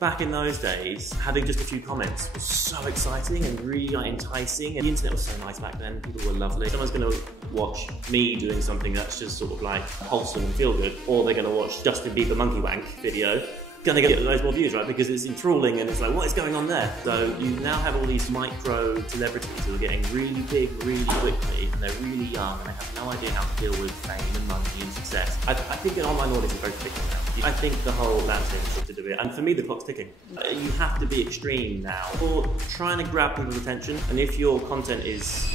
Back in those days, having just a few comments was so exciting and really like, enticing. And the internet was so nice back then, people were lovely. Someone's gonna watch me doing something that's just sort of like wholesome and feel good, or they're gonna watch Justin Bieber monkey wank video. Gonna get loads more views, right? Because it's enthralling and it's like, what is going on there? So you now have all these micro celebrities who are getting really big really quickly, and they're really young and they have no idea how to deal with fame and money and success. I think an online audience is very fickle now. I think the whole landscape has shifted a bit, and for me the clock's ticking. You have to be extreme now for trying to grab people's attention, and if your content is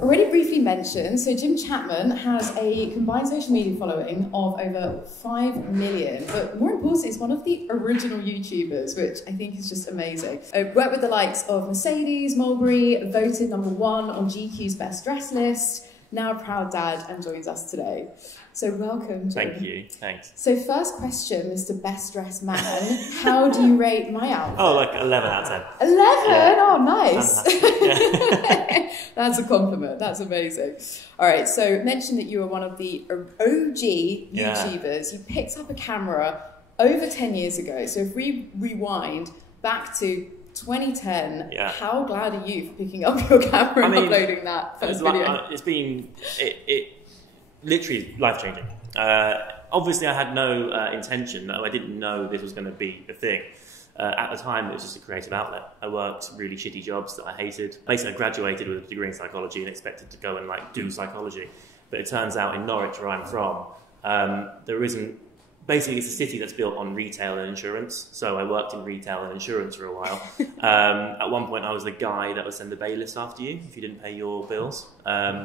already briefly mentioned, so Jim Chapman has a combined social media following of over 5 million, but more importantly, is one of the original YouTubers, which I think is just amazing. Worked with the likes of Mercedes, Mulberry, voted #1 on GQ's Best Dress list, now a proud dad, and joins us today. So welcome, Jim. Thank you, thanks. So first question, Mr. Best Dressed Man, how do you rate my outfit? Oh, like 11 out of 10. 11? Yeah. Oh, nice. Yeah. That's a compliment. That's amazing. All right, so mention that you were one of the OG YouTubers. You picked up a camera over 10 years ago. So if we rewind back to 2010, how glad are you for picking up your camera and uploading that first video? It's been literally life-changing. Obviously, I had no intention. I didn't know this was going to be a thing. At the time, it was just a creative outlet. I worked really shitty jobs that I hated. Basically, I graduated with a degree in psychology and expected to go and like do psychology. But it turns out in Norwich, where I'm from, there isn't. Basically, it's a city that's built on retail and insurance. So I worked in retail and insurance for a while. At one point, I was the guy that would send the bailiffs after you if you didn't pay your bills,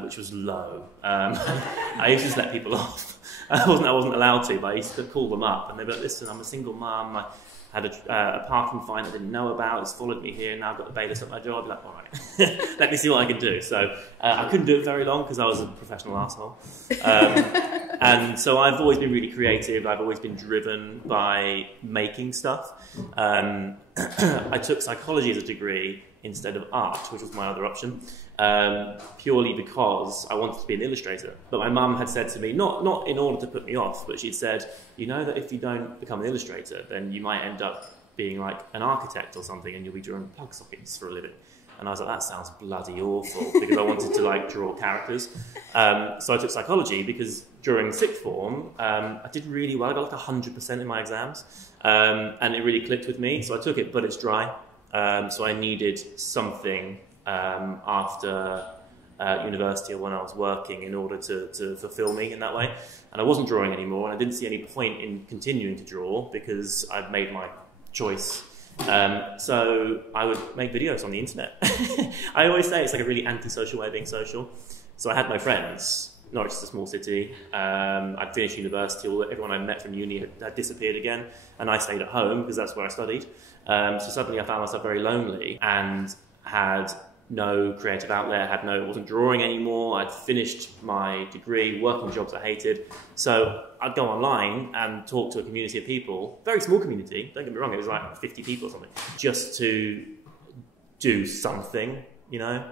which was low. I used to just let people off. I wasn't allowed to, but I used to call them up, and they'd be like, "Listen, I'm a single mum. I had a parking fine I didn't know about. It's followed me here. Now I've got the bailiffs at my door." I'd be like, "All right, let me see what I can do." So I couldn't do it very long because I was a professional asshole. And so I've always been really creative. I've always been driven by making stuff. I took psychology as a degree instead of art, which was my other option, purely because I wanted to be an illustrator. But my mum had said to me, not in order to put me off, but she'd said, you know that if you don't become an illustrator, then you might end up being like an architect or something and you'll be drawing plug sockets for a living. And I was like, that sounds bloody awful, because I wanted to like draw characters. So I took psychology because during sixth form, I did really well. I got like 100% in my exams, and it really clicked with me. So I took it, but it's dry. So I needed something after university or when I was working in order to fulfill me in that way. And I wasn't drawing anymore, and I didn't see any point in continuing to draw because I'd made my choice. So I would make videos on the internet. I always say it's like a really antisocial way of being social. So I had my friends. Norwich is a small city. I'd finished university. Everyone I met from uni had disappeared again, and I stayed at home because that's where I studied. So suddenly I found myself very lonely and had no creative outlet, wasn't drawing anymore. I'd finished my degree, working jobs I hated. So I'd go online and talk to a community of people, very small community, don't get me wrong, it was like 50 people or something, just to do something, you know,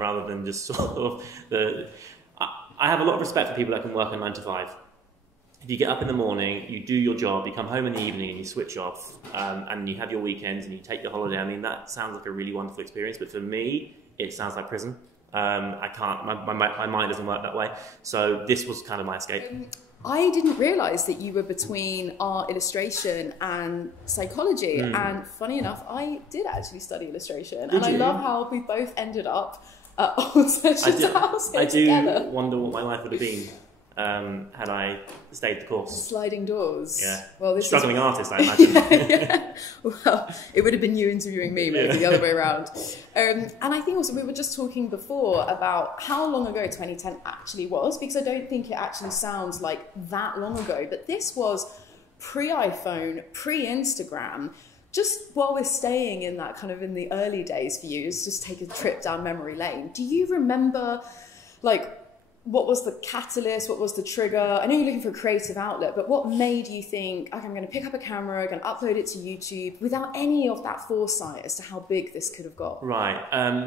rather than just sort of I have a lot of respect for people that can work a 9 to 5. If you get up in the morning, you do your job, you come home in the evening and you switch off, and you have your weekends and you take your holiday. I mean, that sounds like a really wonderful experience, but for me, it sounds like prison. I can't, my mind doesn't work that way. So this was kind of my escape. I didn't realise that you were between art, illustration and psychology. And funny enough, I did actually study illustration. I love how we both ended up at Old Sessions House here together. I do wonder what my life would have been had I stayed the course. Sliding doors. Yeah. Well, this struggling artist, I imagine. Yeah. Well, it would have been you interviewing me, maybe the other way around. And I think also we were just talking before about how long ago 2010 actually was, because I don't think it actually sounds like that long ago. But this was pre-iPhone, pre-Instagram. Just while we're staying in that kind of in the early days for you, just take a trip down memory lane. Do you remember, like, what was the catalyst? What was the trigger? I know you're looking for a creative outlet, but what made you think, okay, I'm going to pick up a camera, I'm going to upload it to YouTube without any of that foresight as to how big this could have got? Right.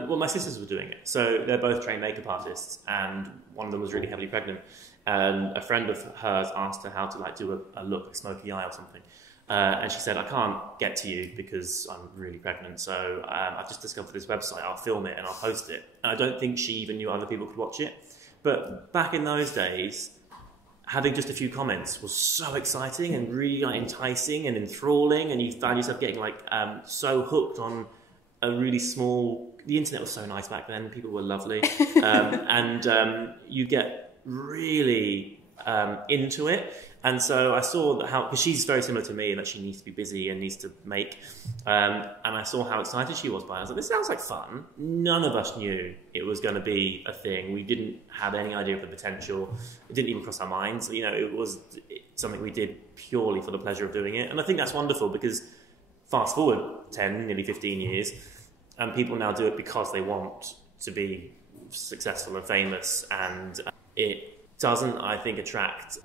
Well, my sisters were doing it. So they're both trained makeup artists, and one of them was really heavily pregnant. And a friend of hers asked her how to like do a look, a smoky eye or something. And she said, I can't get to you because I'm really pregnant, so I've just discovered this website, I'll film it and I'll post it. And I don't think she even knew other people could watch it. But back in those days, having just a few comments was so exciting and really like enticing and enthralling, and you found yourself getting like so hooked on a really small... The internet was so nice back then, people were lovely, and you get really into it. And so I saw that how, because she's very similar to me, and that she needs to be busy and needs to make, and I saw how excited she was by it. I was like, this sounds like fun. None of us knew it was going to be a thing. We didn't have any idea of the potential. It didn't even cross our minds. You know, it was something we did purely for the pleasure of doing it. And I think that's wonderful, because fast forward 10, nearly 15 years, and people now do it because they want to be successful and famous, and it doesn't, I think, attract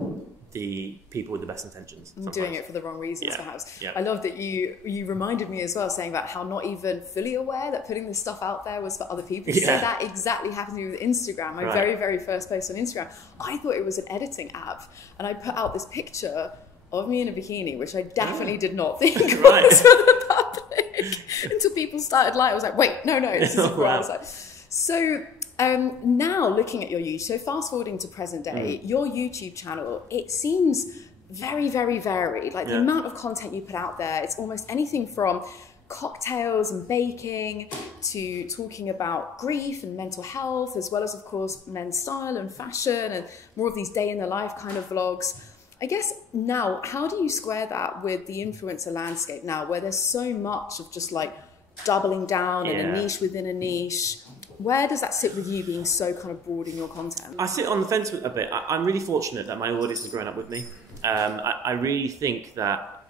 the people with the best intentions. Sometimes. Doing it for the wrong reasons, perhaps. Yeah. I love that you reminded me as well, saying about how not even fully aware that putting this stuff out there was for other people. Yeah. So that exactly happened to me with Instagram. My very, very first post on Instagram, I thought it was an editing app, and I put out this picture of me in a bikini, which I definitely did not think was for the public, until people started I was like, wait, no, this is for us. So now looking at your YouTube, so fast forwarding to present day, your YouTube channel, it seems very, very varied. Like the amount of content you put out there, it's almost anything from cocktails and baking to talking about grief and mental health, as well as, of course, men's style and fashion and more of these day in the life kind of vlogs. I guess now, how do you square that with the influencer landscape now, where there's so much of just like doubling down in a niche within a niche? Where does that sit with you, being so kind of broad in your content? I sit on the fence a bit. I'm really fortunate that my audience has grown up with me. I really think that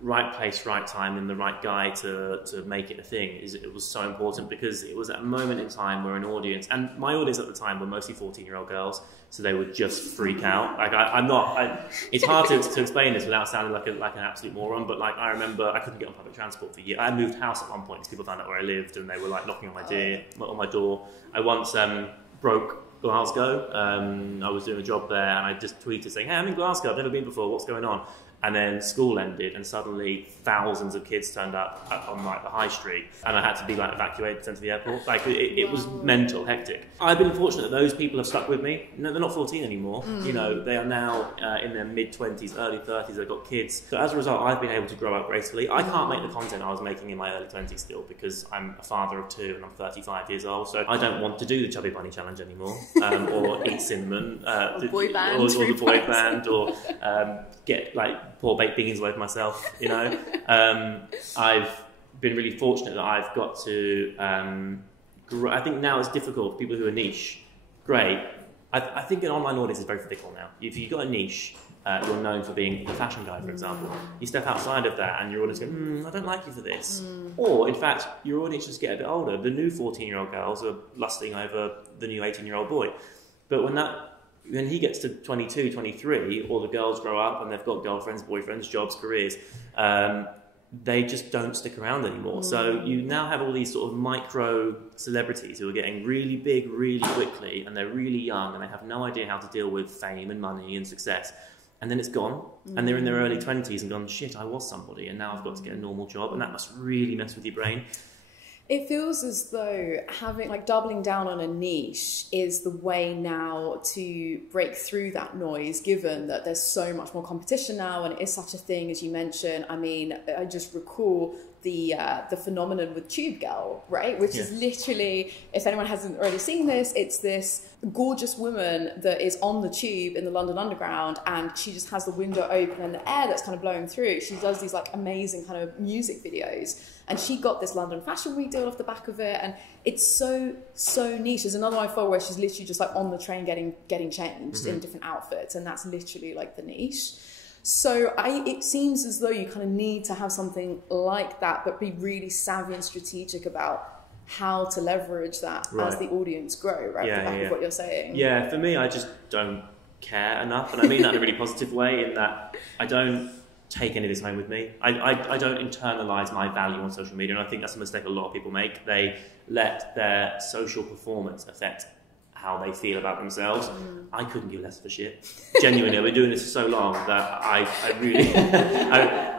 right place, right time, and the right guy to make it a thing it was so important, because it was at a moment in time where an audience, and my audience at the time were mostly 14-year-old girls, so they would just freak out. Like it's hard to explain this without sounding like an absolute moron, but like I remember I couldn't get on public transport for years. I moved house at one point because people found out where I lived, and they were like knocking on my door. I once broke Glasgow. I was doing a job there, and I just tweeted saying, "Hey, I'm in Glasgow. I've never been before. What's going on?" And then school ended, and suddenly thousands of kids turned up on like the high street, and I had to be like evacuated, sent to the airport. Like it was mental, hectic. I've been fortunate that those people have stuck with me. No, they're not 14 anymore. You know, they are now in their mid-20s, early 30s. They've got kids. So as a result, I've been able to grow up gracefully. I can't make the content I was making in my early 20s still, because I'm a father of 2 and I'm 35 years old. So I don't want to do the Chubby Bunny Challenge anymore, or eat cinnamon, or the boy band, or get like poor baked beans away from myself, you know. I've been really fortunate that I've got to I think now it's difficult for people who are niche. Great. I think an online audience is very fickle now. If you've got a niche, you're known for being the fashion guy, for example. You step outside of that and your audience goes, I don't like you for this. Or, in fact, your audience just get a bit older. The new 14-year-old girls are lusting over the new 18-year-old boy. But when he gets to 22, 23, or the girls grow up and they've got girlfriends, boyfriends, jobs, careers, they just don't stick around anymore. So you now have all these sort of micro celebrities who are getting really big really quickly, and they're really young, and they have no idea how to deal with fame and money and success. And then it's gone, and they're in their early 20s and gone, shit, I was somebody, and now I've got to get a normal job, and that must really mess with your brain. It feels as though doubling down on a niche is the way now to break through that noise, given that there's so much more competition now, and it is such a thing, as you mentioned. I mean, I just recall the phenomenon with Tube Girl, right? Which is literally, if anyone hasn't already seen this, it's this gorgeous woman that is on the tube in the London Underground, and she just has the window open and the air that's kind of blowing through. She does these like amazing kind of music videos, and she got this London Fashion Week deal off the back of it, and it's so niche. There's another one I follow where she's literally just like on the train getting changed in different outfits, and that's literally like the niche. So it seems as though you kind of need to have something like that, but be really savvy and strategic about how to leverage that as the audience grow, right? Off the back of what you're saying. Yeah, for me, I just don't care enough. And I mean that in a really positive way, in that I don't take any of this home with me. I don't internalize my value on social media, and I think that's a mistake a lot of people make. They let their social performance affect how they feel about themselves. I couldn't give less of a shit. Genuinely, I've been doing this for so long that I really,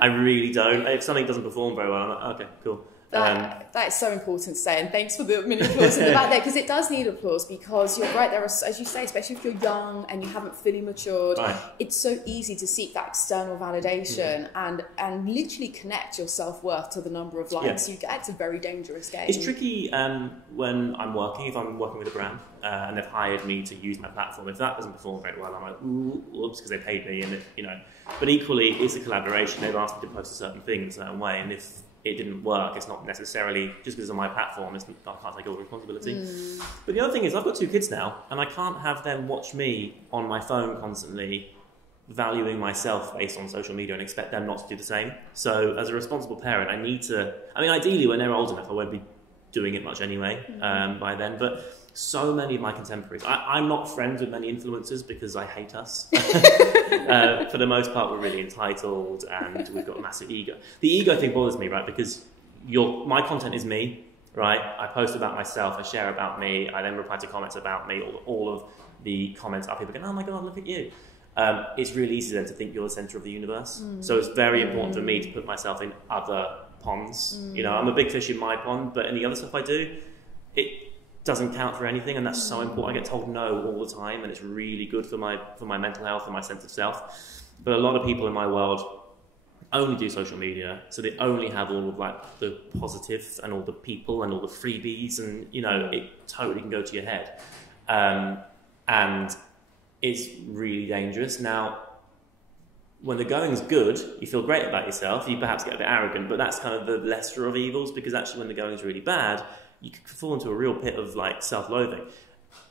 I really don't. If something doesn't perform very well, I'm like, okay, cool. That is so important to say, and thanks for the mini applause in the back there, because it does need applause, because you're right, there are, as you say, especially if you're young and you haven't fully matured, right. It's so easy to seek that external validation and literally connect your self-worth to the number of likes you get. It's a very dangerous game. It's tricky when if I'm working with a brand and they've hired me to use my platform. If that doesn't perform very well, I'm like, ooh, whoops, because they paid me, and But equally, it's a collaboration. They've asked me to post a certain thing in a certain way, and if it didn't work, it's not necessarily just because it's on my platform. I can't take all the responsibility. But the other thing is, I've got 2 kids now, and I can't have them watch me on my phone constantly, valuing myself based on social media, and expect them not to do the same. So, as a responsible parent, I need to. I mean, ideally, when they're old enough, I won't be doing it much anyway by then. But so many of my contemporaries, I'm not friends with many influencers because I hate us. For the most part, we're really entitled and we've got a massive ego. The ego thing bothers me, right? Because my content is me, right? I post about myself, I share about me, I then reply to comments about me. All of the comments are people going, oh my God, look at you. It's really easy then to think you're the centre of the universe. So it's very important for me to put myself in other ponds. I'm a big fish in my pond, but in the other stuff I do, it doesn't count for anything, and that's so important. I get told no all the time, and it's really good for my mental health and my sense of self. But a lot of people in my world only do social media, so they only have all of like the positives and all the people and all the freebies, and it totally can go to your head, and it's really dangerous. Now, when the going's good, you feel great about yourself. You perhaps get a bit arrogant, but that's kind of the lesser of evils, because actually when the going's really bad, you could fall into a real pit of like self-loathing.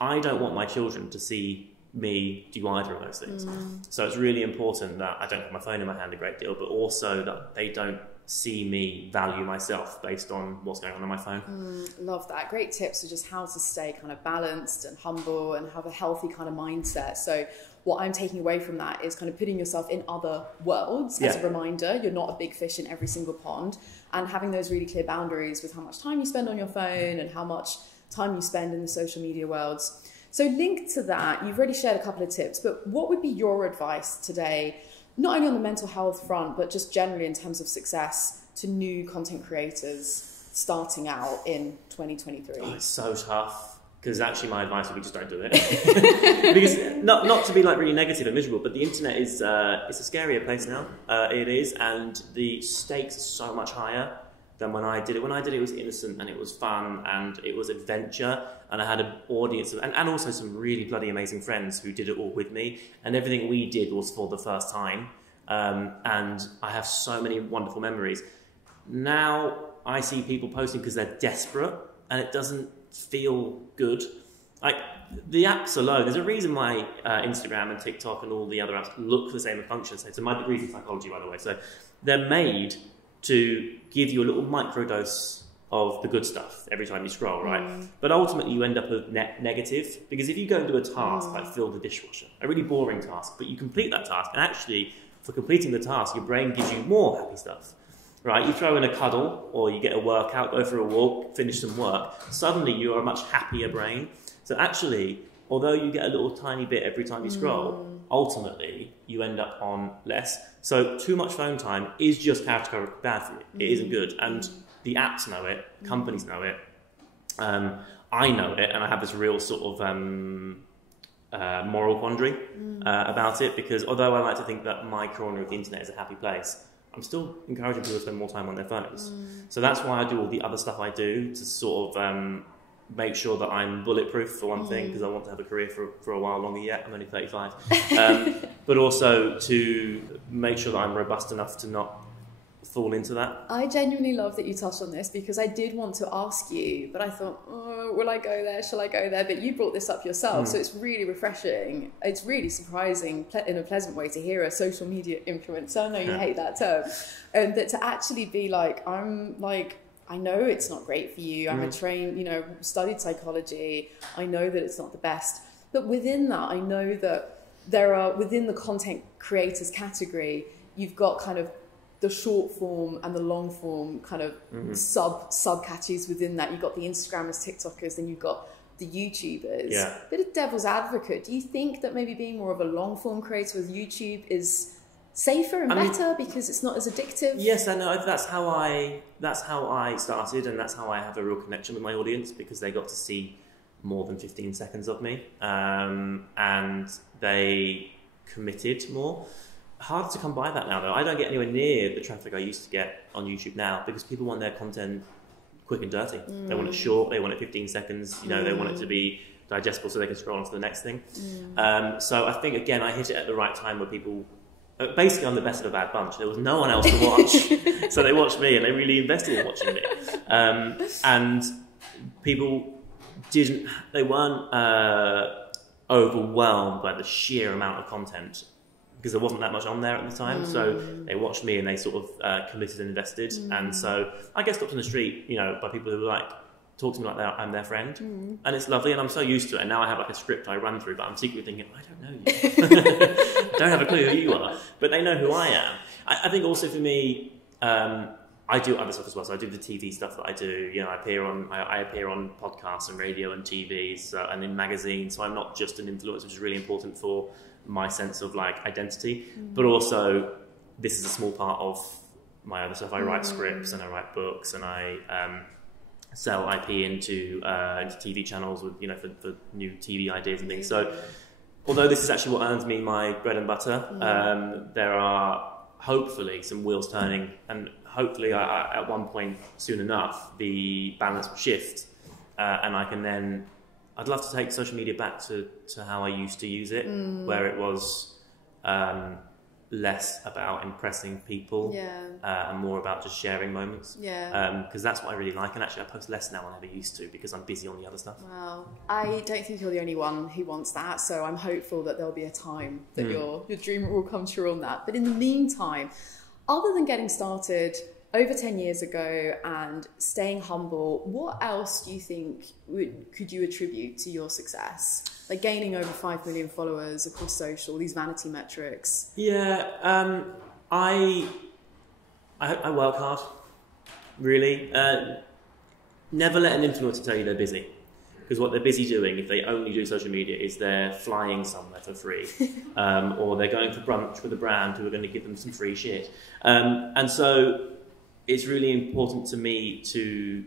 I don't want my children to see me do either of those things. So it's really important that I don't have my phone in my hand a great deal, but also that they don't see me value myself based on what's going on my phone. Love that. Great tips for just how to stay kind of balanced and humble and have a healthy kind of mindset. So what I'm taking away from that is kind of putting yourself in other worlds as a reminder. You're not a big fish in every single pond, and having those really clear boundaries with how much time you spend on your phone and how much time you spend in the social media worlds. So linked to that, you've already shared a couple of tips, but what would be your advice today, not only on the mental health front, but just generally in terms of success to new content creators starting out in 2023? Oh, it's so tough. Because actually my advice would be just don't do it. Because not to be like really negative and miserable, but the internet is it's a scarier place now. It is, and the stakes are so much higher than when I did it. When I did it, it was innocent and it was fun and it was adventure, and I had an audience and also some really bloody amazing friends who did it all with me, and everything we did was for the first time. And I have so many wonderful memories. Now I see people posting because they're desperate, and it doesn't feel good. Like the apps alone, there's a reason why Instagram and TikTok and all the other apps look the same and function. So my degree's in psychology, by the way. So they're made to give you a little microdose of the good stuff every time you scroll, right? But ultimately you end up with negative, because if you go and do a task like fill the dishwasher, a really boring task, but you complete that task, and actually for completing the task, your brain gives you more happy stuff. Right, you throw in a cuddle, or you get a workout, go for a walk, finish some work, suddenly you're a much happier brain. So actually, although you get a little tiny bit every time you scroll, ultimately you end up on less. So too much phone time is just categorically bad for you. It isn't good. And the apps know it, companies know it, I know it, and I have this real sort of moral quandary about it, because although I like to think that my corner of the internet is a happy place, I'm still encouraging people to spend more time on their phones. So that's why I do all the other stuff I do, to sort of make sure that I'm bulletproof, for one thing, because I want to have a career for a while longer yet. I'm only 35. But also to make sure that I'm robust enough to not fall into that. I genuinely love that you touched on this, because I did want to ask you, but I thought, will I go there? Shall I go there? But you brought this up yourself, so it's really refreshing. It's really surprising in a pleasant way to hear a social media influencer. I know you hate that term, that to actually be like, I know it's not great for you. I'm a trained, studied psychology. I know that it's not the best, but within that, I know that there are, within the content creators category, you've got kind of the short form and the long form kind of subcategories within that. You've got the Instagrammers, TikTokers, then you've got the YouTubers. Bit of devil's advocate. Do you think that maybe being more of a long form creator with YouTube is safer and better because it's not as addictive? Yes, I know. That's how I started, and that's how I have a real connection with my audience, because they got to see more than 15 seconds of me, and they committed more. Hard to come by that now, though. I don't get anywhere near the traffic I used to get on YouTube now, because people want their content quick and dirty. They want it short. They want it 15 seconds. They want it to be digestible so they can scroll on to the next thing. So I think, again, I hit it at the right time where people... Basically, I'm the best of a bad bunch. There was no one else to watch. So they watched me, and they really invested in watching me. And people weren't overwhelmed by the sheer amount of content, because there wasn't that much on there at the time. So they watched me, and they sort of committed and invested. And so I get stopped on the street, by people who like talk to me like I'm their friend, and it's lovely, and I'm so used to it. And now I have like a script I run through, but I'm secretly thinking, I don't know you. I don't have a clue who you are, but they know who I am. I think also for me, I do other stuff as well. So I do the TV stuff that I do. I appear on podcasts and radio and TV, and in magazines. So I'm not just an influencer, which is really important for my sense of like identity, but also this is a small part of my other stuff. I write scripts, and I write books, and I sell IP into TV channels with for new TV ideas and things. So although this is actually what earns me my bread and butter, there are hopefully some wheels turning, and hopefully at one point soon enough the balance will shift, and I can then... I'd love to take social media back to how I used to use it, where it was less about impressing people, and more about just sharing moments. Because that's what I really like. And actually, I post less now than I ever used to, because I'm busy on the other stuff. Well, I don't think you're the only one who wants that. So I'm hopeful that there'll be a time that your dream will come true on that. But in the meantime, other than getting started over 10 years ago and staying humble, what else do you think could you attribute to your success? Like gaining over 5 million followers across social, these vanity metrics. Yeah, I work hard, really. Never let an influencer tell you they're busy. Because what they're busy doing, if they only do social media, is they're flying somewhere for free. Or they're going for brunch with a brand who are going to give them some free shit. And so it's really important to me to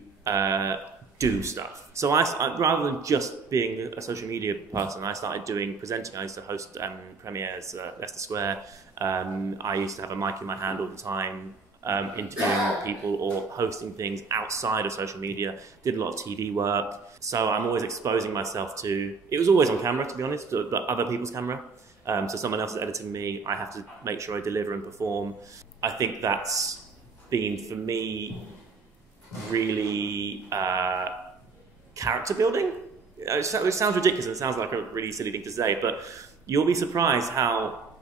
do stuff. So I rather than just being a social media person, I started presenting. I used to host premieres at Leicester Square. I used to have a mic in my hand all the time, interviewing people or hosting things outside of social media. Did a lot of TV work. So I'm always exposing myself to... It was always on camera, to be honest, but other people's camera. So someone else is editing me. I have to make sure I deliver and perform. I think that's been, for me, really character building. It sounds ridiculous, and it sounds like a really silly thing to say, but you'll be surprised how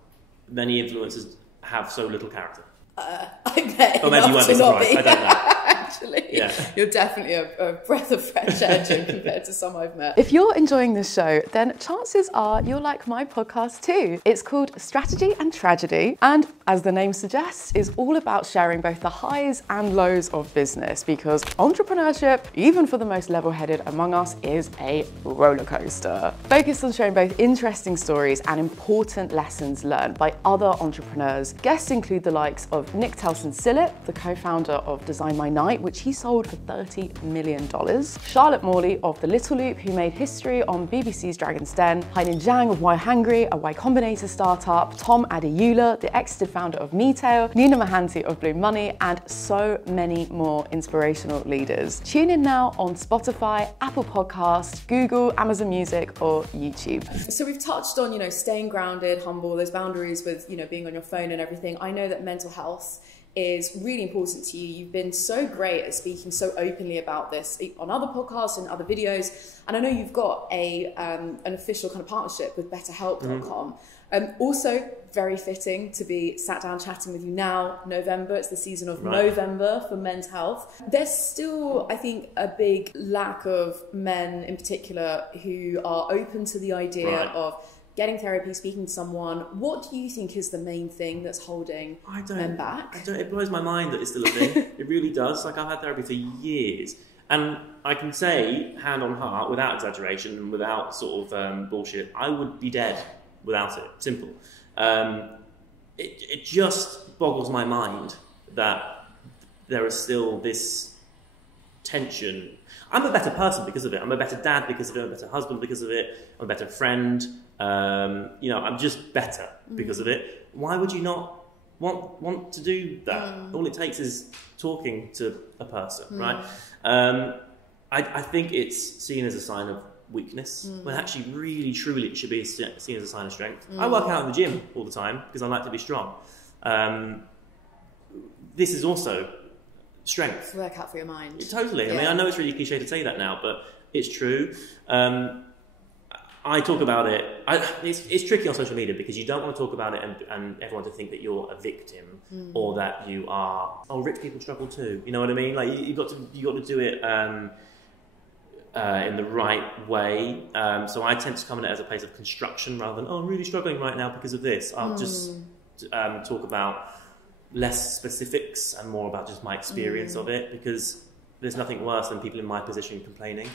many influencers have so little character. I bet. Or maybe you won't be surprised. I don't know. Actually, you're definitely a breath of fresh air, Jim, compared to some I've met. If you're enjoying this show, then chances are you'll like my podcast too. It's called Strategy and Tragedy, and as the name suggests, is all about sharing both the highs and lows of business, because entrepreneurship, even for the most level-headed among us, is a roller coaster. Focused on sharing both interesting stories and important lessons learned by other entrepreneurs. Guests include the likes of Nick Telson-Sillett, the co-founder of Design My Night, which he sold for $30 million. Charlotte Morley of The Little Loop, who made history on BBC's Dragon's Den. Hainan Zhang of Y Hungry, a Y Combinator startup. Tom Adeula, the exited founder of MeTail. Nina Mohanty of Blue Money, and so many more inspirational leaders. Tune in now on Spotify, Apple Podcasts, Google, Amazon Music, or YouTube. So we've touched on, staying grounded, humble, those boundaries with, being on your phone and everything. I know that mental health is really important to you. You've been so great at speaking so openly about this on other podcasts and other videos. And I know you've got an official kind of partnership with BetterHelp.com. Also very fitting to be sat down chatting with you now, November. It's the season of November for men's health. There's still, I think, a big lack of men in particular who are open to the idea of getting therapy, speaking to someone. What do you think is the main thing that's holding men back? It blows my mind that it's still a thing. It really does. Like, I've had therapy for years. And I can say, hand on heart, without exaggeration and without sort of bullshit, I would be dead without it. Simple. it just boggles my mind that there is still this tension. I'm a better person because of it. I'm a better dad because of it. I'm a better husband because of it. I'm a better friend. You know, I'm just better because of it. Why would you not want to do that? All it takes is talking to a person, right? I think it's seen as a sign of weakness, when actually, really, truly, it should be seen as a sign of strength. I work out in the gym all the time because I like to be strong. This is also strength. Work out for your mind. Totally. I mean, I know it's really cliche to say that now, but it's true. I talk about it. It's tricky on social media because you don't want to talk about it and everyone to think that you're a victim or that you are. Oh, rich people struggle too. You know what I mean? Like you got to do it in the right way. So I tend to come at it as a place of construction rather than I'm really struggling right now because of this. I'll just talk about less specifics and more about just my experience of it, because there's nothing worse than people in my position complaining,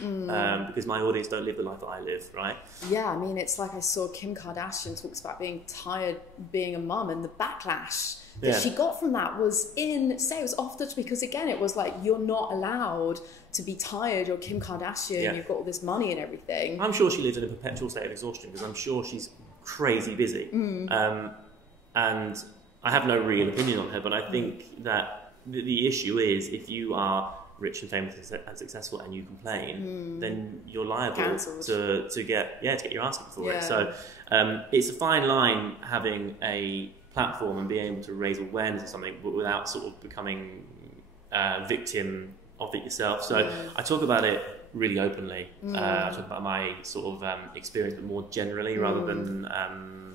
because my audience don't live the life that I live, right? Yeah, I mean, it's like I saw Kim Kardashian talks about being tired being a mum, and the backlash that she got from that was insane. It was off the, because again, it was like, you're not allowed to be tired. You're Kim Kardashian, you've got all this money and everything. I'm sure she lives in a perpetual state of exhaustion because I'm sure she's crazy busy. And I have no real opinion on her, but I think that the issue is if you are rich and famous and successful and you complain, then you're liable to get your ass kicked for it. So it's a fine line having a platform and being able to raise awareness of something, but without sort of becoming a victim of it yourself. So I talk about it really openly. I talk about my sort of experience, but more generally rather than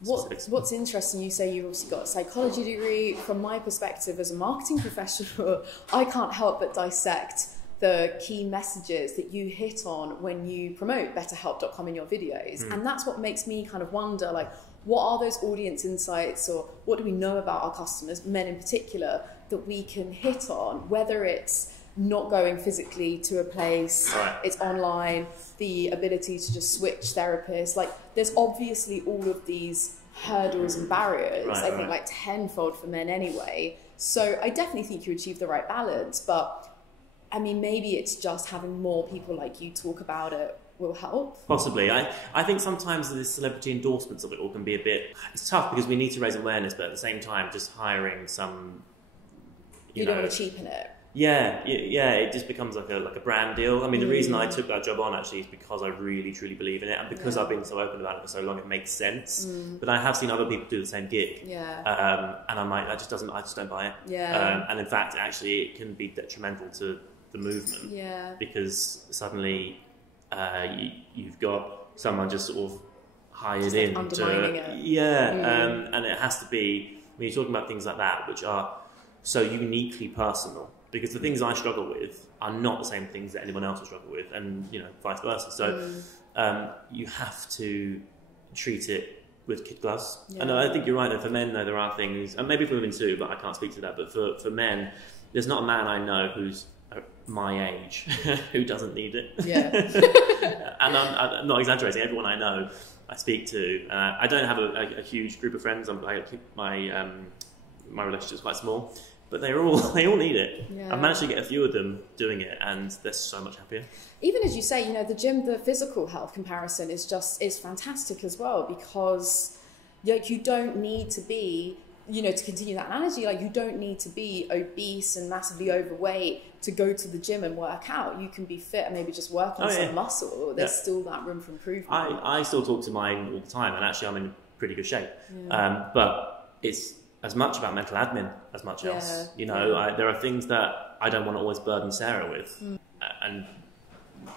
What's interesting, you say you've obviously got a psychology degree. From my perspective as a marketing professional, I can't help but dissect the key messages that you hit on when you promote betterhelp.com in your videos. And that's what makes me kind of wonder, like, what are those audience insights, or what do we know about our customers, men in particular, that we can hit on, whether it's not going physically to a place, it's online, the ability to just switch therapists. Like, there's obviously all of these hurdles and barriers, I think like tenfold for men anyway. So I definitely think you achieve the right balance, but I mean, maybe it's just having more people like you talk about it will help. Possibly. I think sometimes the celebrity endorsements of it all can be a bit, it's tough because we need to raise awareness, but at the same time, just hiring some, you don't want to cheapen it. Yeah, it just becomes like a brand deal. I mean, the reason I took that job on actually is because I really, truly believe in it, and because I've been so open about it for so long, it makes sense. But I have seen other people do the same gig, and I just don't buy it. And in fact, actually, it can be detrimental to the movement, because suddenly you've got someone just sort of hired just in undermining it. And it has to be, when you're talking about things like that, which are so uniquely personal. Because the things I struggle with are not the same things that anyone else will struggle with, and vice versa. So you have to treat it with kid gloves. And I think you're right that for men, though, there are things, and maybe for women too, but I can't speak to that. But for men, there's not a man I know who's my age who doesn't need it. And I'm not exaggerating. Everyone I know, I speak to. I don't have a huge group of friends. My relationship's quite small. But they all need it. I've managed to get a few of them doing it, and they're so much happier. Even as you say, the gym, the physical health comparison is fantastic as well, because you don't need to be, to continue that analogy, like you don't need to be obese and massively overweight to go to the gym and work out. You can be fit and maybe just work on some muscle. There's still that room for improvement. I still talk to mine all the time, and actually I'm in pretty good shape. But it's as much about mental admin as much else. There are things that I don't want to always burden Sarah with, and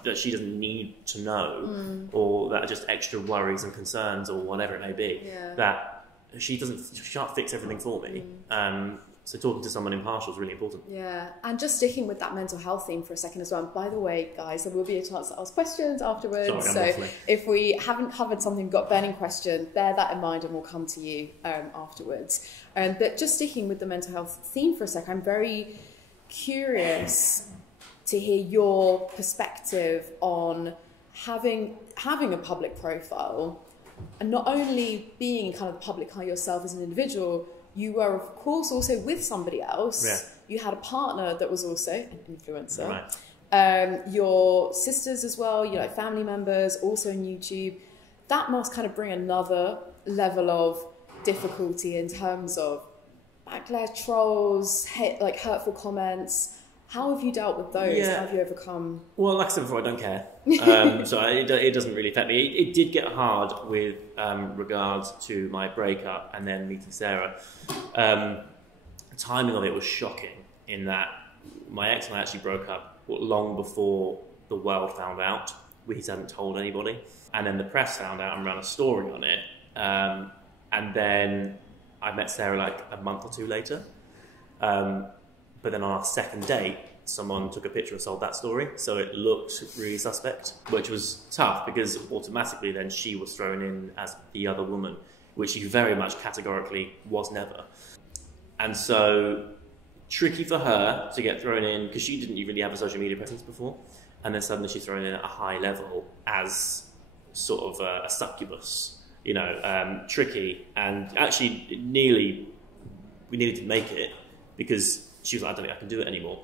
that she doesn't need to know, or that are just extra worries and concerns or whatever it may be, that she can't fix everything for me. So talking to someone impartial is really important. And just sticking with that mental health theme for a second as well. And by the way, guys, there will be a chance to ask questions afterwards. Sorry, so if we haven't covered something, got a burning question, bear that in mind and we'll come to you afterwards. But just sticking with the mental health theme for a second, I'm very curious to hear your perspective on having a public profile And not only being in kind of the public eye yourself as an individual, you were, of course, also with somebody else. Yeah. You had a partner that was also an influencer. Right. Your sisters as well, you know, family members, also on YouTube. That must kind of bring another level of difficulty in terms of backlash, trolls, hurtful comments. How have you dealt with those? Yeah. How have you overcome? Well, like I said before, I don't care. So it doesn't really affect me. It did get hard with regards to my breakup and then meeting Sarah. The timing of it was shocking in that my ex and I actually broke up long before the world found out. We hadn't told anybody. And then the press found out and ran a story on it. And then I met Sarah like a month or two later. But then on our second date, someone took a picture and sold that story. So it looked really suspect, which was tough because automatically then she was thrown in as the other woman, which she very much categorically was never. And so tricky for her to get thrown in because she didn't really have a social media presence before. And then suddenly she's thrown in at a high level as sort of a succubus, you know, tricky. And actually we needed to make it because she was like, I don't think I can do it anymore.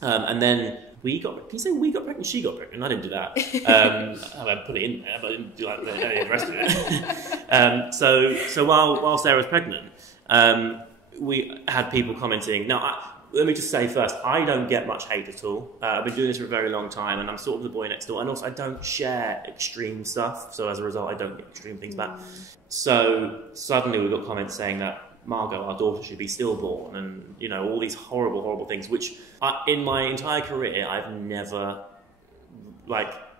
And then can you say we got pregnant? She got pregnant. I didn't do that. I put it in there, but I didn't do like the rest of it. So while Sarah was pregnant, we had people commenting. Now, let me just say first, I don't get much hate at all. I've been doing this for a very long time, and I'm sort of the boy next door. And also, I don't share extreme stuff. So as a result, I don't get extreme things back. So suddenly we got comments saying that Margot, our daughter, should be stillborn, and you know all these horrible, horrible things. Which, in my entire career, I've never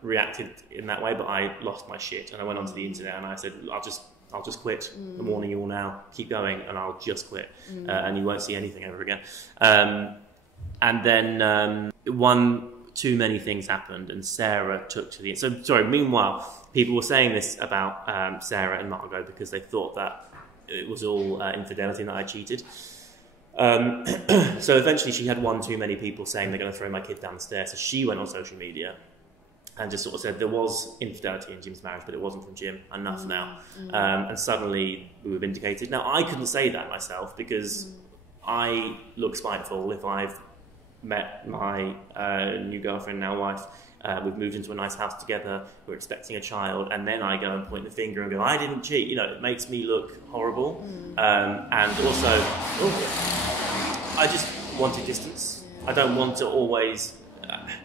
reacted in that way. But I lost my shit, and I went onto the internet and I said, "I'll just quit. I'm warning you all now. Keep going, and I'll just quit, and you won't see anything ever again." And then one too many things happened, and Sarah took to the. So sorry. Meanwhile, people were saying this about Sarah and Margot because they thought that it was all infidelity and that I cheated. So eventually she had one too many people saying they're going to throw my kid down the stairs. So she went on social media and just sort of said there was infidelity in Jim's marriage, but it wasn't from Jim. Enough now. And suddenly we were vindicated. Now, I couldn't say that myself because I look spiteful if I've met my new girlfriend, now wife. We've moved into a nice house together, we're expecting a child, and then I go and point the finger and go, I didn't cheat. You know, it makes me look horrible. And also, I just wanted distance. I don't want to always...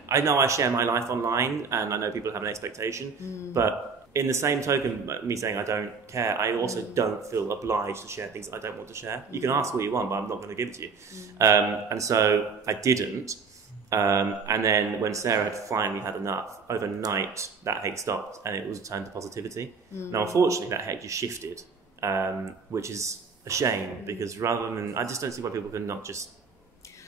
I know I share my life online, and I know people have an expectation, but in the same token, me saying I don't care, I also don't feel obliged to share things that I don't want to share. You can ask what you want, but I'm not going to give it to you. And so I didn't. And then when Sarah had finally had enough, overnight that hate stopped and it was turned to positivity. Now, unfortunately, that hate just shifted, which is a shame because rather than... I just don't see why people can not just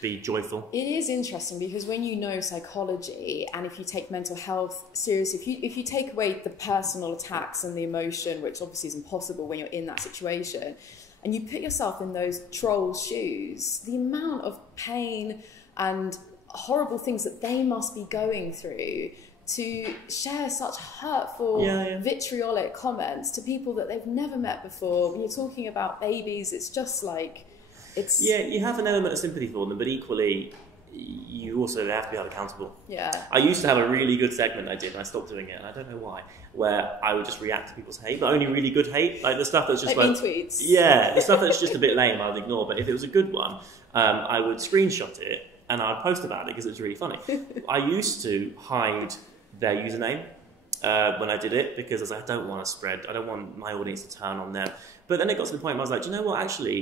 be joyful. It is interesting because when you know psychology and if you take mental health seriously, if you take away the personal attacks and the emotion, which obviously is impossible when you're in that situation, and you put yourself in those trolls' shoes, the amount of pain and horrible things that they must be going through to share such hurtful, vitriolic comments to people that they've never met before. When you're talking about babies, it's just like... Yeah, you have an element of sympathy for them, but equally, you also have to be held accountable. Yeah. I used to have a really good segment I did, and I stopped doing it, and I don't know why, where I would just react to people's hate, but only really good hate, like the stuff that's just like tweets. Yeah, the stuff that's just a bit lame, I would ignore, but if it was a good one, I would screenshot it, and I'd post about it because it was really funny. I used to hide their username when I did it because I was like, I don't want my audience to turn on them. But then it got to the point where I was like, do you know what, actually,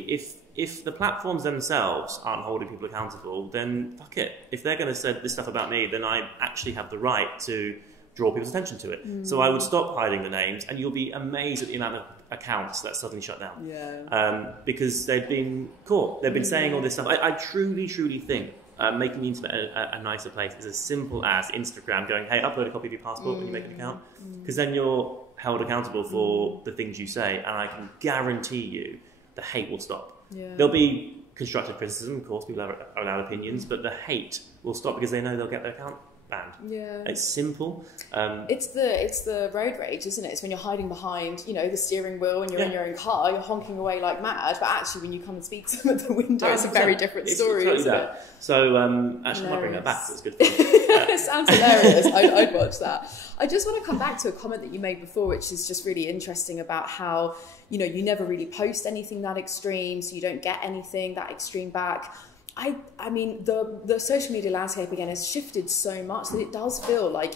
if the platforms themselves aren't holding people accountable, then fuck it. If they're going to say this stuff about me, then I actually have the right to draw people's attention to it. So I would stop hiding the names, and you'll be amazed at the amount of accounts that suddenly shut down. Yeah. Because they've been caught. They've been saying all this stuff. I truly, truly think making the internet a nicer place is as simple as Instagram going, hey, upload a copy of your passport when you make an account. Because then you're held accountable for the things you say, and I can guarantee you the hate will stop. There'll be constructive criticism, of course, people are allowed opinions, but the hate will stop because they know they'll get their account band. Yeah. It's simple. It's the road rage, isn't it? It's when you're hiding behind, the steering wheel and you're in your own car, you're honking away like mad, but actually when you come and speak to them at the window, it's a very different story, isn't it? So, actually, I might bring that back, so it's good fun. It sounds hilarious. I'd watch that. I just want to come back to a comment that you made before, which is just really interesting about how, you never really post anything that extreme, so you don't get anything that extreme back. I mean, the social media landscape, again, has shifted so much that it does feel like,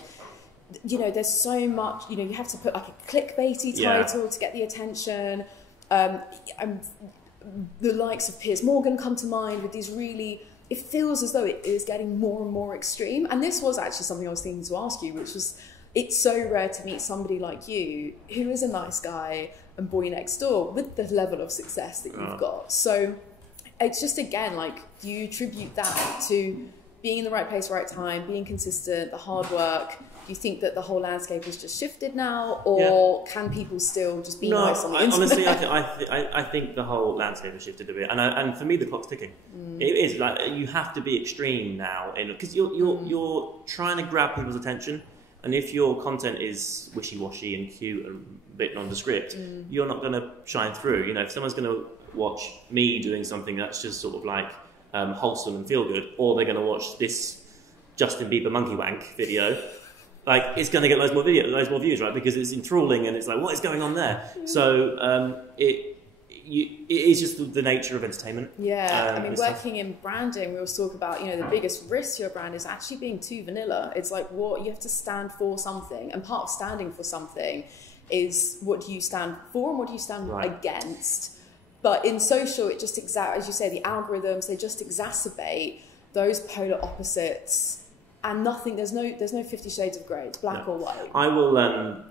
there's so much, you have to put like a clickbaity title to get the attention. The likes of Piers Morgan come to mind with these really, it feels as though it is getting more and more extreme. And this was actually something I was thinking to ask you, which was, it's so rare to meet somebody like you who is a nice guy and boy next door with the level of success that you've got. So it's just, again, like, do you attribute that to being in the right place, right time, being consistent, the hard work? Do you think that the whole landscape has just shifted now, or can people still just be nice on the internet? Honestly, I think the whole landscape has shifted a bit, and for me, the clock's ticking. It is like you have to be extreme now, because you're trying to grab people's attention, and if your content is wishy-washy and cute and a bit nondescript, you're not going to shine through. If someone's going to watch me doing something that's just sort of like wholesome and feel good, or they're going to watch this Justin Bieber monkey wank video, like, it's going to get loads more views, right? Because it's enthralling and it's like, what is going on there? So it is just the nature of entertainment. Yeah, I mean, working in branding, we always talk about, the biggest risk to your brand is actually being too vanilla. It's like, you have to stand for something, and part of standing for something is what do you stand for and what do you stand against. But in social, it just as you say, the algorithms, they just exacerbate those polar opposites, and nothing. There's no 50 shades of grey. It's black or white. I will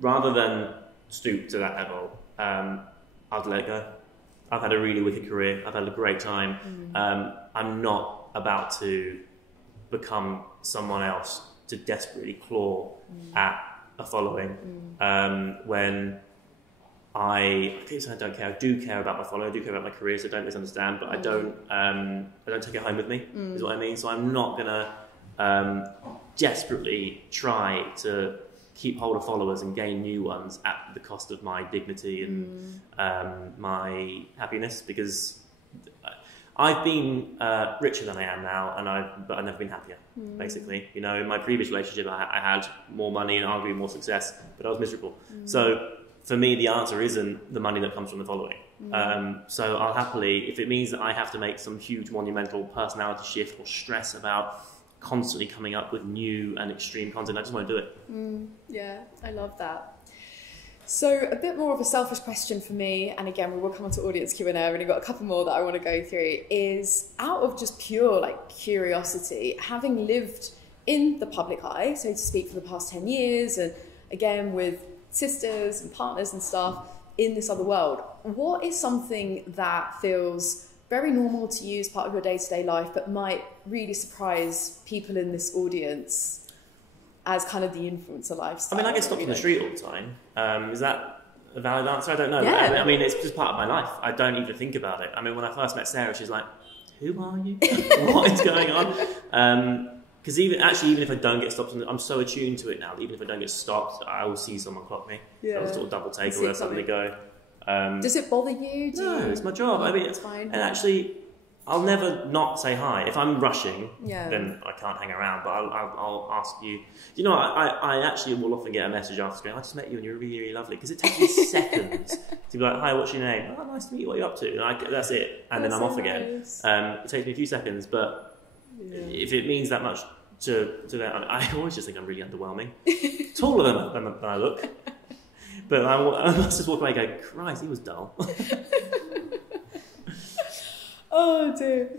rather than stoop to that level. I'll let it go. I've had a really wicked career. I've had a great time. I'm not about to become someone else to desperately claw at a following when. I don't care. I do care about my following. I do care about my career, so don't misunderstand. But I don't take it home with me. Is what I mean. So I'm not gonna desperately try to keep hold of followers and gain new ones at the cost of my dignity and my happiness. Because I've been richer than I am now, but I've never been happier. Basically, in my previous relationship, I had more money and arguably more success, but I was miserable. So. For me, the answer isn't the money that comes from the following. So I'll happily, if it means that I have to make some huge monumental personality shift or stress about constantly coming up with new and extreme content, I just want to do it. Yeah, I love that. So a bit more of a selfish question for me, and again, we will come on to audience Q&A. I've only got a couple more that I want to go through, is out of just pure curiosity, having lived in the public eye, so to speak, for the past 10 years, and again with sisters and partners and stuff in this other world, what is something that feels very normal to you as part of your day-to-day life but might really surprise people in this audience as kind of the influencer lifestyle? I mean, I get stopped in the street all the time. Is that a valid answer? I don't know. Yeah. I mean, it's just part of my life. I don't even think about it. I mean, when I first met Sarah, she's like, who are you? What is going on? Because even if I don't get stopped, I'm so attuned to it now that even if I don't get stopped, I will see someone clock me. Yeah. I'll sort of double take or they'll suddenly go. Does it bother you? No, it's my job. I mean, it's fine. And actually, I'll never not say hi. If I'm rushing, then I can't hang around. But I'll ask you. I actually will often get a message after going, I just met you and you're really, really lovely. Because it takes me seconds to be like, hi, what's your name? Oh, nice to meet you. What are you up to? And that's it. And then I'm off again. It takes me a few seconds, but if it means that much to them, I always just think I'm really underwhelming. Taller than I look. But I must just walk away and go, Christ, he was dull. Oh dear.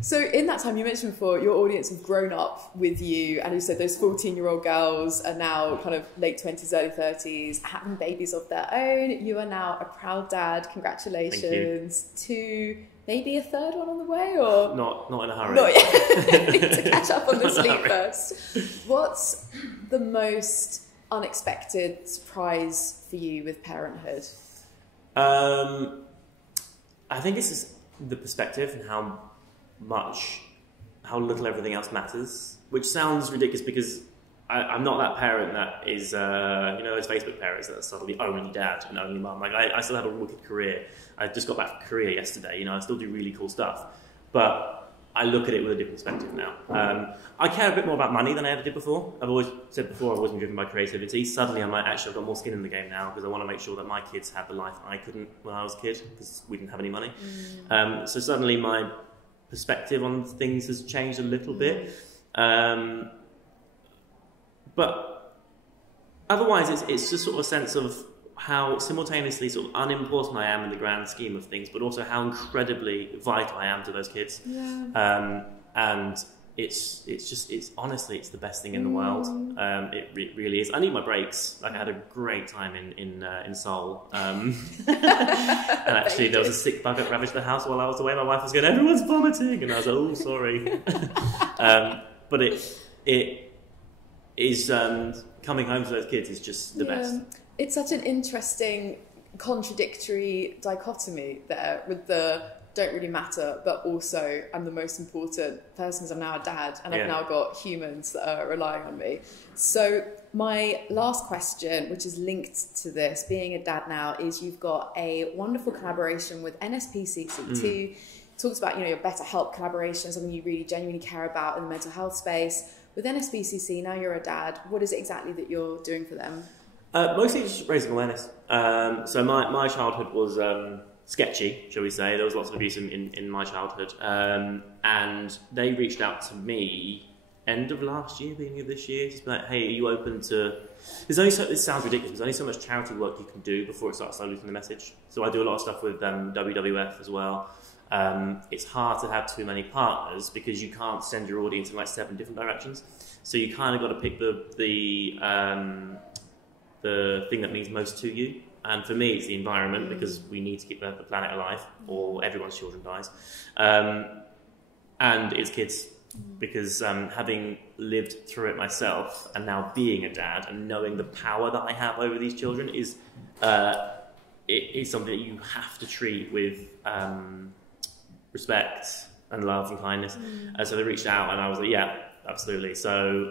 So in that time, you mentioned before, your audience have grown up with you, and you said those 14-year-old girls are now kind of late 20s, early 30s, having babies of their own. You are now a proud dad. Congratulations. To maybe a third one on the way, or not in a hurry. Not yet. Need to catch up on the sleep first. What's the most unexpected surprise for you with parenthood? I think it's just the perspective and how little everything else matters, which sounds ridiculous because I'm not that parent that is, those Facebook parents that are suddenly only dad and only mum. Like I still had a wicked career. I just got back from Korea yesterday. I still do really cool stuff, but I look at it with a different perspective now. I care a bit more about money than I ever did before. I've always said before I've always been driven by creativity. Suddenly I might actually have got more skin in the game now because I want to make sure that my kids have the life I couldn't when I was a kid because we didn't have any money. So suddenly my perspective on things has changed a little bit. But otherwise, it's just sort of a sense of how simultaneously sort of unimportant I am in the grand scheme of things, but also how incredibly vital I am to those kids. Yeah. And it's honestly, it's the best thing in the world. It really is. I need my breaks. Like I had a great time in Seoul. And actually, there was a sick bug that ravaged the house while I was away. My wife was going, "Everyone's vomiting," and I was like, "Oh, sorry." But it is coming home to those kids is just the best. It's such an interesting contradictory dichotomy there with the don't really matter, but also I'm the most important person because I'm now a dad and I've now got humans that are relying on me. So my last question, which is linked to this, being a dad now, is you've got a wonderful collaboration with NSPCC2. Talks about, your Better Help collaboration, something you really genuinely care about in the mental health space. With NSPCC, now you're a dad, what is it exactly that you're doing for them? Mostly just raising awareness. So my childhood was sketchy, shall we say. There was lots of abuse in my childhood. And they reached out to me end of last year, beginning of this year, just like, hey, are you open to... This sounds ridiculous, there's only so much charity work you can do before it starts diluting the message. So I do a lot of stuff with WWF as well. It's hard to have too many partners because you can't send your audience in like 7 different directions. So you kind of got to pick the thing that means most to you. And for me, it's the environment because we need to keep the planet alive or everyone's children dies. And it's kids because having lived through it myself and now being a dad and knowing the power that I have over these children is something that you have to treat with respect and love and kindness. So they reached out and I was like, yeah, absolutely. So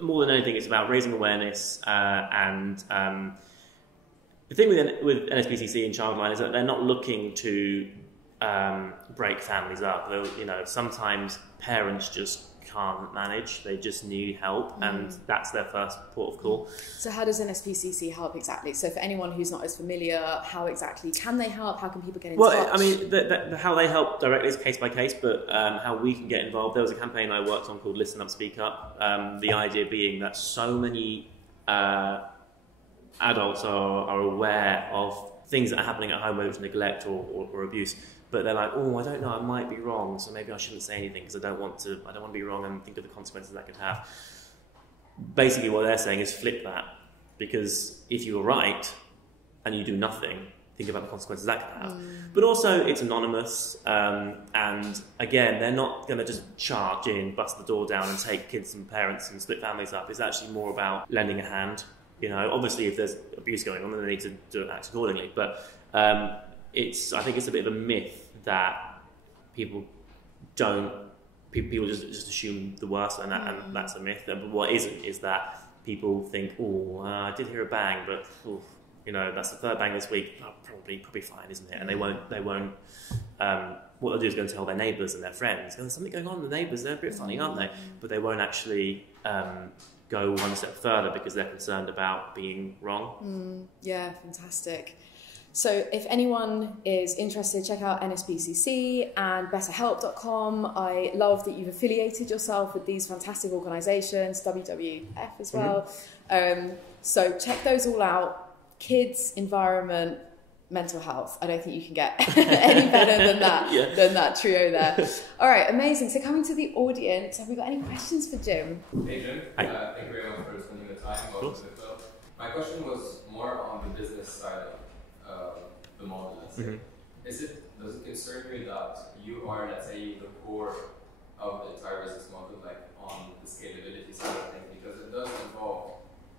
more than anything, it's about raising awareness and the thing with NSPCC and Childline is that they're not looking to break families up. Sometimes parents just can't manage, they just need help, and that's their first port of call. So how does NSPCC help exactly? So for anyone who's not as familiar, how exactly can they help? How can people get in touch? Well, I mean, how they help directly is case by case, but how we can get involved, there was a campaign I worked on called Listen Up, Speak Up. The idea being that so many adults are aware of things that are happening at home, whether it's neglect or abuse, but they're like, oh, I don't know, I might be wrong, so maybe I shouldn't say anything because I don't want to be wrong and think of the consequences that could have. Basically what they're saying is flip that, because if you were right and you do nothing, think about the consequences that could have. But also it's anonymous, and again, they're not going to just charge in, bust the door down and take kids and parents and split families up. It's actually more about lending a hand. Obviously if there's abuse going on, then they need to act accordingly. But I think it's a bit of a myth that people just assume the worst, and that's a myth. But what isn't is that people think, I did hear a bang, but that's the 3rd bang this week. Oh, probably fine, isn't it? And they won't. What they'll do is go and tell their neighbours and their friends. There's something going on. The neighbours, they're a bit funny, aren't they? But they won't actually go one step further because they're concerned about being wrong. Yeah, fantastic. So if anyone is interested, check out NSPCC and betterhelp.com. I love that you've affiliated yourself with these fantastic organisations, WWF as well. So check those all out. Kids, environment, mental health. I don't think you can get any better than that trio there. All right, amazing. So coming to the audience, have we got any questions for Jim? Hey Jim, thank you very much for spending the time. Welcome to the club. My question was more on the business side of the model, let's say. Does it concern you that you are, let's say, the core of the entire business model, like on the scalability side of things? Because it does involve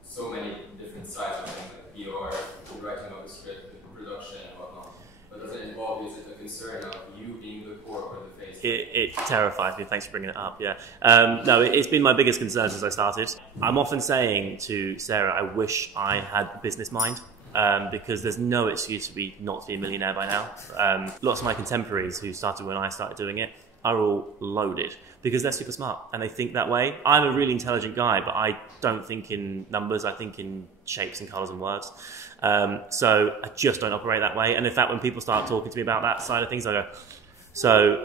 so many different sides of things, like PR, the writing of the script, production and whatnot. But does it involve, is it a concern of you being the core or the face? It terrifies me. Thanks for bringing it up. Yeah. No, it's been my biggest concern since I started. I'm often saying to Sarah, I wish I had a business mind. Because there's no excuse for me not to be a millionaire by now. Lots of my contemporaries who started when I started doing it are all loaded because they're super smart and they think that way. I'm a really intelligent guy, but I don't think in numbers. I think in shapes and colours and words. So I just don't operate that way. And in fact, when people start talking to me about that side of things, I go. So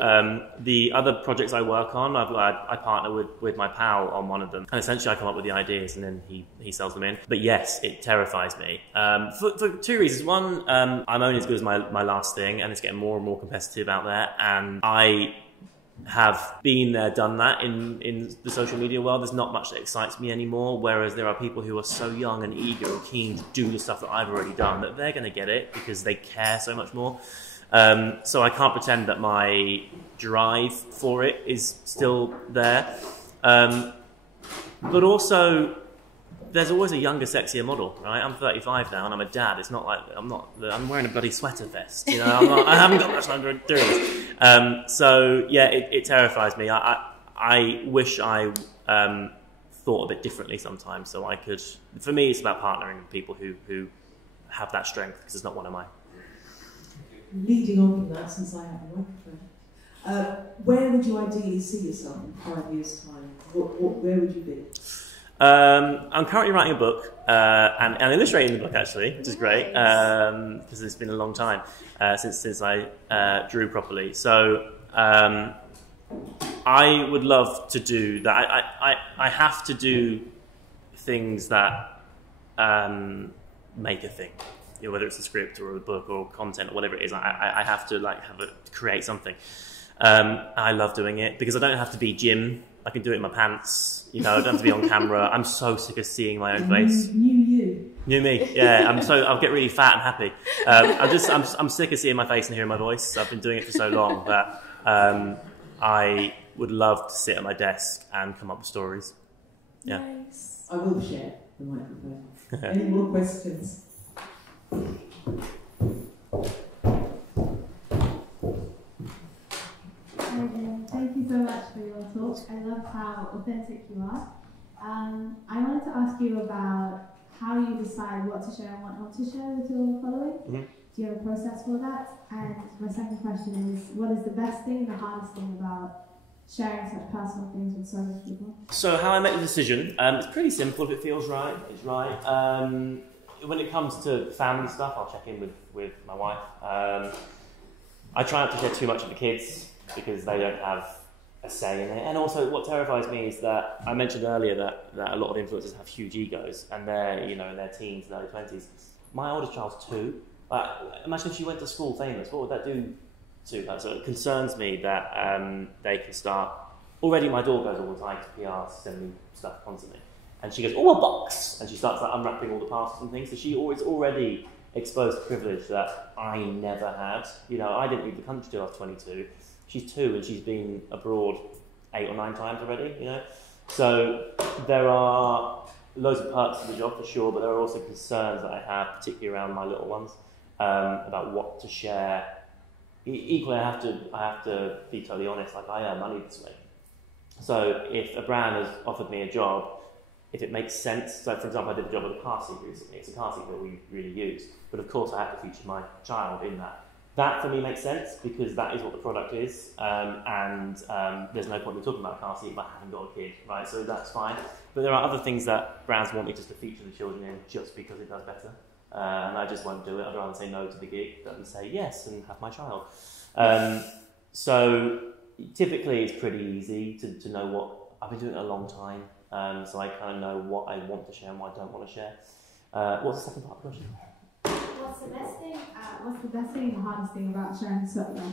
the other projects I work on, I partner with my pal on one of them, and essentially I come up with the ideas and then he sells them in. But yes, it terrifies me for two reasons. One, I'm only as good as my last thing, and it's getting more and more competitive out there, and I have been there, done that in the social media world. There's not much that excites me anymore, whereas there are people who are so young and eager and keen to do the stuff that I've already done that they're going to get it because they care so much more. So I can't pretend that my drive for it is still there. But also, there's always a younger, sexier model, right? I'm 35 now and I'm a dad. It's not like I'm wearing a bloody sweater vest. You know, I haven't got much time to do this. So yeah, it terrifies me. I wish I thought a bit differently sometimes, so I could. For me, it's about partnering with people who have that strength, because it's not one of mine. Leading on from that, since I have a microphone, where would you ideally see yourself in 5 years' time? Where would you be? I'm currently writing a book and illustrating the book, actually, which is great, because it's been a long time since I drew properly. So I would love to do that. I have to do things that make a thing. You know, whether it's a script or a book or content or whatever it is, I have to create something. I love doing it because I don't have to be Jim. I can do it in my pants. You know, I don't have to be on camera. I'm so sick of seeing my own face. New me. Yeah, I'll get really fat and happy. I'm sick of seeing my face and hearing my voice. I've been doing it for so long that I would love to sit at my desk and come up with stories. Yeah. Nice. I will share the microphone. Any more questions? Thank you so much for your talk. I love how authentic you are. I wanted to ask you about how you decide what to share and what not to share with your following. Mm-hmm. Do you have a process for that? And my second question is, what is the best thing and the hardest thing about sharing such personal things with so many people? So how I make the decision, it's pretty simple. If it feels right, it's right. When it comes to family stuff, I'll check in with my wife. I try not to share too much with the kids because they don't have a say in it. And also, what terrifies me is that I mentioned earlier that a lot of influencers have huge egos and they're in their teens, early 20s. My oldest child's 2. Imagine if she went to school famous. What would that do to her? So it concerns me that they can start. Already, my daughter goes all the time to PR, send me stuff constantly. And she goes, oh, a box! And she starts unwrapping all the parcels and things. So she is already exposed to privilege that I never had. I didn't leave the country till I was 22. She's 2 and she's been abroad 8 or 9 times already, So there are loads of perks to the job for sure, but there are also concerns that I have, particularly around my little ones, about what to share. Equally, I have to be totally honest, I earn money this way. So if a brand has offered me a job, if it makes sense, so for example, I did a job with a car seat recently. It's a car seat that we really use, but of course I have to feature my child in that. That for me makes sense because that is what the product is, and there's no point in talking about a car seat if I haven't got a kid, right? So that's fine. But there are other things that brands want me just to feature the children in just because it does better, and I just won't do it. I'd rather say no to the gig than say yes and have my child. So typically it's pretty easy to know what I've been doing it a long time. So I kind of know what I want to share and what I don't want to share. What's the second part of the question? What's the best thing and the hardest thing about sharing something?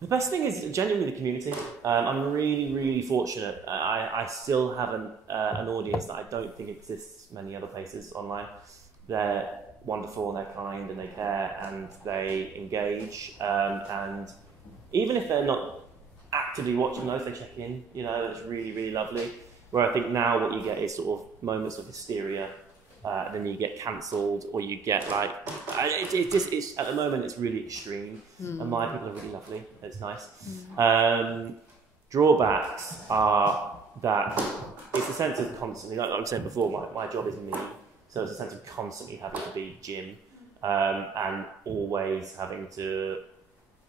The best thing is genuinely the community. I'm really, really fortunate. I still have an audience that I don't think exists many other places online. They're wonderful, they're kind, and they care, and they engage. And even if they're not actively watching those, they check in, it's really, really lovely. Where I think now what you get is sort of moments of hysteria then you get cancelled, or you get like it's at the moment it's really extreme. And my people are really lovely. It's nice. Drawbacks are that it's a sense of constantly, like I said before, my job is me, so it's a sense of constantly having to be Jim, and always having to.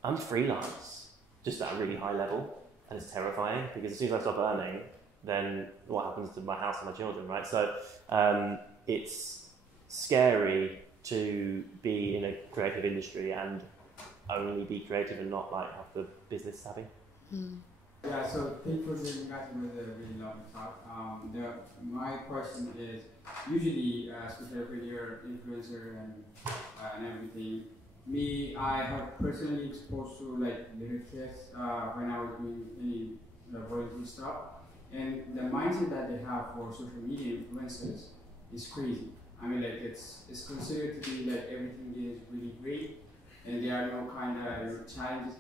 I'm freelance, just at a really high level, and it's terrifying because as soon as I stop earning, then what happens to my house and my children, right? So it's scary to be in a creative industry and only be creative and not like have the business savvy. Yeah, so thank you for doing that. It was a really lovely talk. My question is, usually, especially when you're influencer and everything, I have personally exposed to like lyricists when I was doing any volunteer stuff, and the mindset that they have for social media influencers is crazy. I mean, like it's considered to be like everything is really great, and there are no kind of challenges.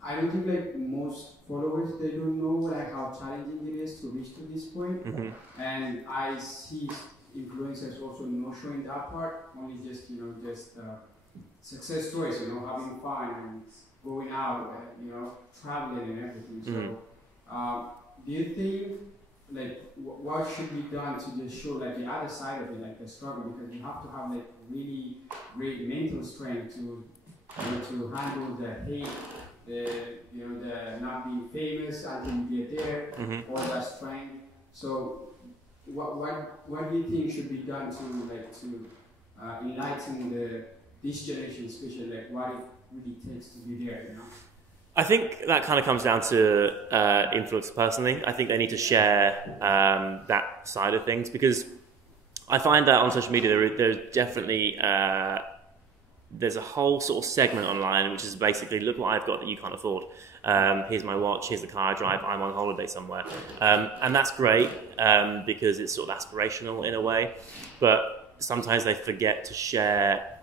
I don't think like most followers, they don't know like how challenging it is to reach to this point. And I see influencers also not showing that part, only just success stories, having fun and going out, traveling and everything. So do you think like what should be done to just show like the other side of it, like the struggle, because you have to have like really great mental strength to handle the hate, the not being famous until you get there, all that strength. So what do you think should be done to enlighten this generation, especially like what it really takes to be there, I think that kind of comes down to influencers personally. I think they need to share that side of things, because I find that on social media there's definitely there's a whole sort of segment online which is basically, look what I've got that you can't afford. Here's my watch, here's the car I drive, I'm on holiday somewhere. And that's great because it's sort of aspirational in a way, but sometimes they forget to share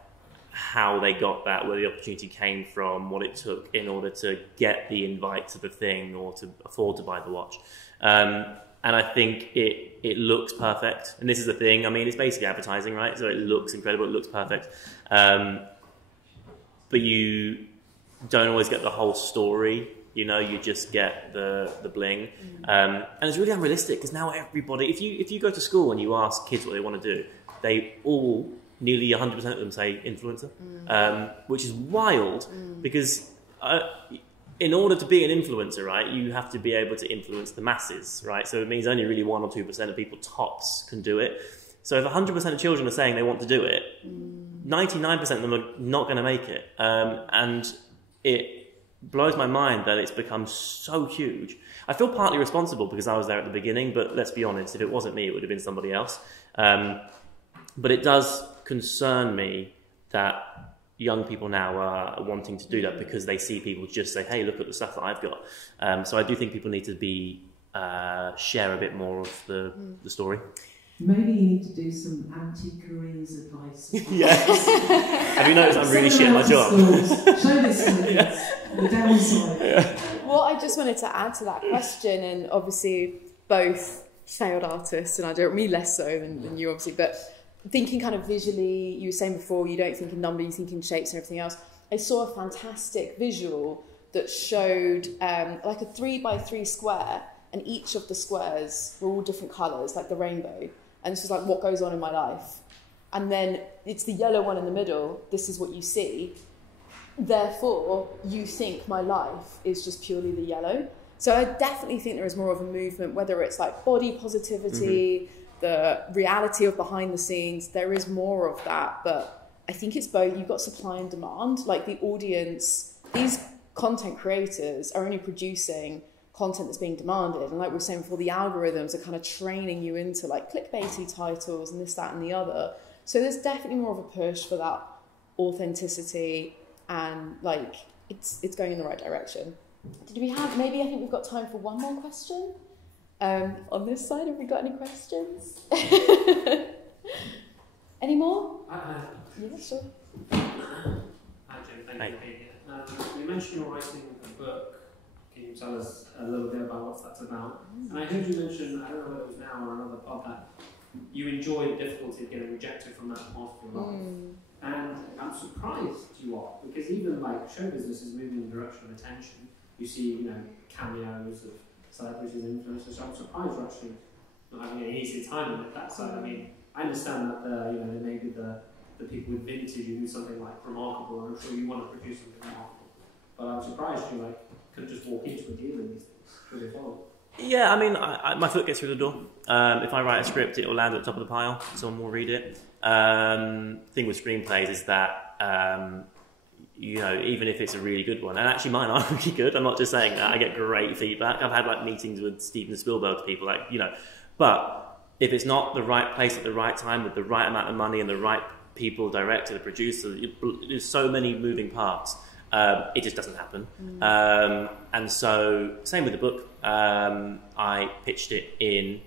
how they got that, where the opportunity came from, what it took in order to get the invite to the thing or to afford to buy the watch. And I think it looks perfect. And this is the thing, I mean, it's basically advertising, right? So it looks incredible, it looks perfect. But you don't always get the whole story, you just get the bling. And it's really unrealistic, because now everybody, if you go to school and you ask kids what they want to do, they all, nearly 100% of them say influencer, which is wild, because in order to be an influencer, right, you have to be able to influence the masses, right? So it means only really 1 or 2% of people tops can do it. So if 100% of children are saying they want to do it, 99% of them are not going to make it. And it blows my mind that it's become so huge. I feel partly responsible because I was there at the beginning, but let's be honest, if it wasn't me, it would have been somebody else. But it does concern me that young people now are wanting to do that because they see people just say, hey, look at the stuff that I've got. So I do think people need to share a bit more of the story. Maybe you need to do some anti-careers advice. Yes. Have you noticed I'm really shit at my job? Show this to the kids, the downside. Yeah. Well, I just wanted to add to that question, and obviously both failed artists, and I don't, me less so than you obviously, but thinking kind of visually, you were saying before, you don't think in numbers, you think in shapes and everything else. I saw a fantastic visual that showed like a 3x3 square, and each of the squares were all different colours, like the rainbow. And this was like what goes on in my life. And then it's the yellow one in the middle. This is what you see. Therefore, you think my life is just purely the yellow. So I definitely think there is more of a movement, whether it's like body positivity, the reality of behind the scenes, there is more of that. But I think it's both. You've got supply and demand. Like the audience, these content creators are only producing content that's being demanded, and like we were saying before, the algorithms are kind of training you into like clickbaity titles and this, that and the other. So there's definitely more of a push for that authenticity, and like it's going in the right direction. Did we have, maybe I think we've got time for one more question on this side. Have we got any questions? Any more? Yeah, sure. Hi Jim, thank you for being here. You mentioned you're writing a book. Can you tell us a little bit about what that's about? And I heard you mention, I don't know whether it was now or another pod, that you enjoy the difficulty of getting rejected from that part of your life. And I'm surprised you are, because even like show business is moving in the direction of attention. You see, cameos of celebrities and influencers. So I'm surprised you're actually not having any easy time with that side. I mean, I understand that maybe the people with vintage, you do something like remarkable, and I'm sure you want to produce something remarkable. But I'm surprised you could just walk into a deal in these things. Should they follow? Yeah, I mean, my foot gets through the door. If I write a script, it will land at the top of the pile. Someone will read it. Thing with screenplays is that even if it's a really good one, and actually mine are really good. I'm not just saying that. I get great feedback. I've had meetings with Steven Spielberg people, but if it's not the right place at the right time with the right amount of money and the right people, director, the producer, there's so many moving parts. It just doesn't happen. And so, same with the book. I pitched it in.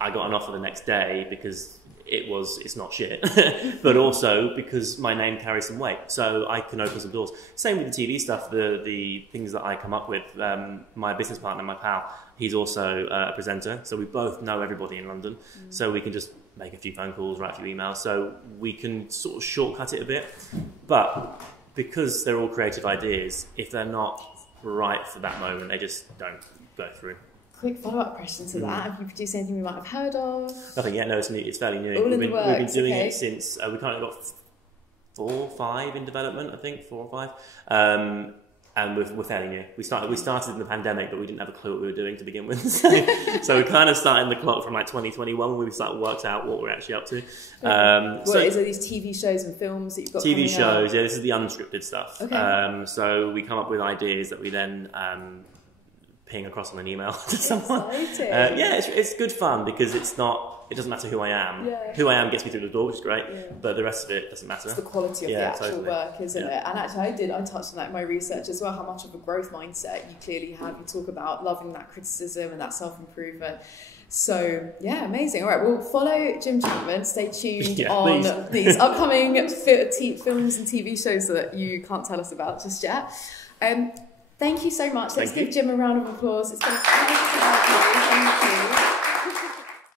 I got an offer the next day because it's not shit, but also because my name carries some weight, so I can open some doors. Same with the TV stuff. The things that I come up with. My business partner, my pal, he's also a presenter, so we both know everybody in London, so we can just make a few phone calls, write a few emails, so we can sort of shortcut it a bit. But because they're all creative ideas, if they're not right for that moment, they just don't go through. Quick follow-up question to that. Have you produced anything we might have heard of? Nothing yet. No, it's new. It's fairly new. All in the works. We've been doing it since we've currently got 4 or 5 in development. I think 4 or 5. And we're fairly new. We started in the pandemic, but we didn't have a clue what we were doing to begin with. So we kind of started the clock from 2021 when we worked out what we're actually up to. Is it these TV shows and films that you've got? TV shows, yeah. This is the unscripted stuff. Okay. So we come up with ideas that we then ping across on an email to someone. Exciting. It's good fun because it doesn't matter who I am. Yeah. Who I am gets me through the door, which is great, but the rest of it doesn't matter. It's the quality of the actual work, isn't it? And actually I touched on that in my research as well, how much of a growth mindset you clearly have. You talk about loving that criticism and that self-improvement. So, yeah, amazing. All right, well, follow Jim Chapman. Stay tuned on these upcoming films and TV shows that you can't tell us about just yet. Thank you so much. Let's give Jim a round of applause. It's been a pleasure.